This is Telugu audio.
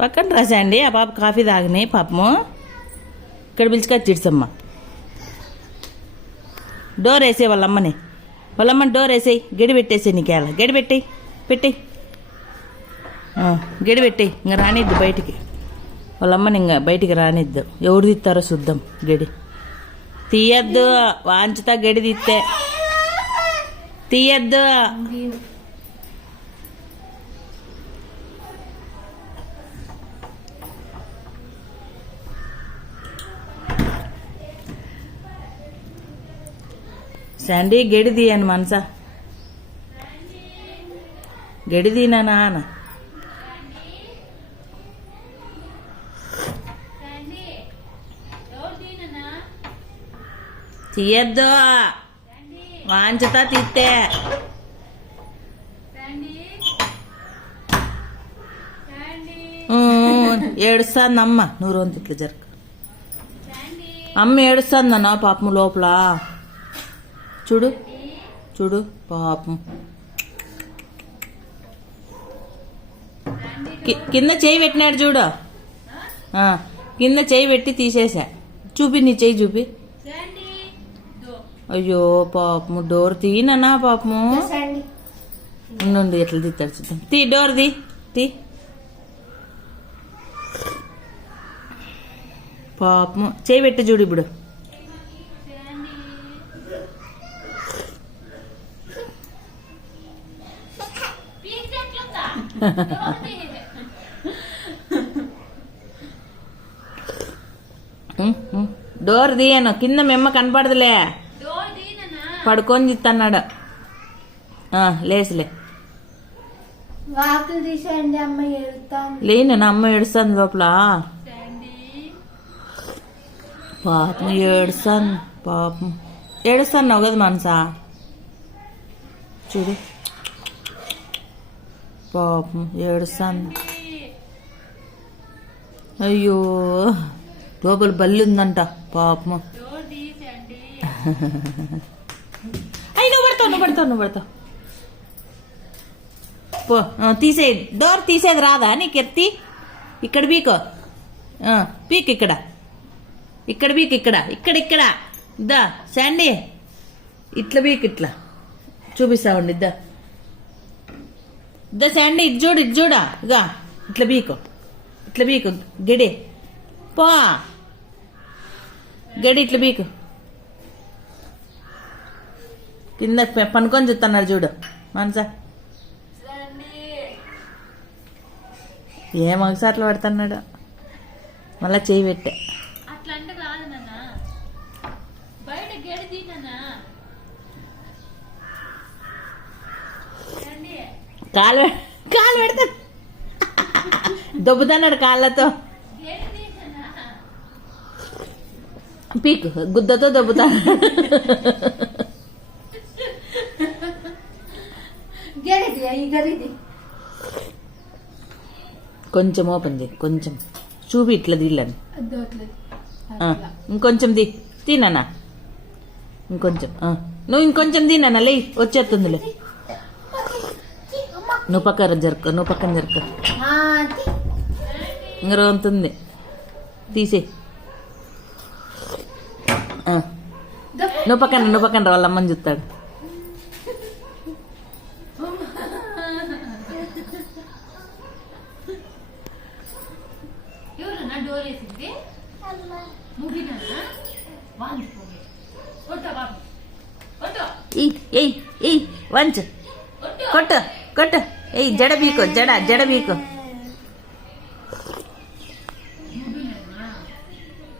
పక్కన రాసండి ఆ పాప కాఫీ తాగని పాపము. ఇక్కడ పిలుచుకొని చిడ్సమ్మ డోర్ వేసే వాళ్ళమ్మని. వాళ్ళమ్మని డోర్ వేసేయి. గడి పెట్టేసి నీకేళ గడి పెట్టేయి. పెట్టేయి. ఆ, గడి పెట్టేయి. ఇంక రానిద్దు బయటికి. వాళ్ళమ్మని ఇంక ఇంకా బయటికి రానిద్దు. ఎవరు తీస్తారో చూద్దాం గడి. తీయద్దు. వాంచుతా గడి తీస్తే. తీయద్దు. శాండీ గడి తీయను మనసా. గడి తీనా తీయద్దు. వాంచుతా తీస్తే ఏడుస్తాంది అమ్మ నూరు వంతు ఇట్లా జరగ. అమ్మ ఏడుస్తుందన్న పాపం లోపల. చూడు చూడు పాపం. కింద చేయి పెట్టినాడు చూడు. కింద చేయి పెట్టి తీసేసా చూపి నీ చేయి చూపి. అయ్యో పాపము డోర్ తీనన్నా పాపము? ఉండండి ఎట్లా తీస్తాడు చూద్దాం. తీ డోర్ తీ తీ. పాపము చేయి పెట్టి చూడు ఇప్పుడు. డోర్ తీయను. కింద మెమ్మ కనపడదులే. పడుకొని చిత్తన్నాడు. ఆ, లేసులే వాకులు తీసేయండి అమ్మ ఎడుతాను లేను నా అమ్మ ఏడుస్తుంది లోపల. పాపం ఏడుస్తాను పాపం. ఏడుస్తున్నావు కదా మనసా? చూడు. పాపం ఏడుస్తాను అయ్యో లోపల బల్లి ఉందంట పాపం. అయ్యి నువ్వు పడతావు నువ్వు పడతావు నువ్వు పడతావు. పో ఆ, తీసేయి డోర్ తీసేది రాదా నీకు ఎత్తి ఇక్కడ పీకో. పీక్ ఇక్కడ. ఇక్కడ పీక్ ఇక్కడ. ఇక్కడ ఇక్కడ. ఇద్దా శాండీ. ఇట్లా పీక్ ఇట్లా. చూపిస్తావండి ఇద్దా ద శాండీ ఇది చూడు ఇది చూడా. ఇగా ఇట్లా బీకు ఇట్లా బీకు గడి. పో. గడి ఇట్లా బీకు కింద పనుకొని చూస్తున్నారు చూడు. మనసా. ఏం ఒకసార్లు పడుతున్నాడు? మళ్ళా చేయి పెట్టే. అట్లా అంటే కాదు నాన్న. బయట గెడిది నాన్న రండి. కాలు కాలు పెడతాడు దొబ్బుతున్నాడు కాళ్ళతో. పీక్ గుద్దతో గరిది కొంచెం ఓపెన్ ది కొంచెం. చూపి ఇట్లా ఆ, ఇంకొంచెం ది. తినన్నా ఇంకొంచెం. నువ్వు ఇంకొంచెం తినన్నా లే వచ్చేస్తుందిలే నువ్వు పక్కన జరుక నువ్వు పక్కన జరుక ఇంక రోంతుంది తీసే. నువ్వు పక్కన నువ్వు పక్కన రా, వాళ్ళ అమ్మని చూస్తాడు. ఏయ్ ఏయ్ ఏయ్ వంచు. కొట్టు. కొట్టు కొట్టు. ఏయ్ జడ బీకో జడ జడ బీకో